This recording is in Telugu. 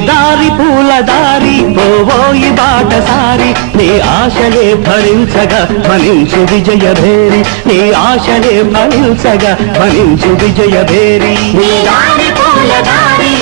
దారి పూల దారి పోవోయి బాటసారి నీ ఆశలే ఫలించగా ఫలించు విజయభేరి నీ ఆశలే ఫలించగా ఫలించు విజయభేరి నీ దారి పూల దారి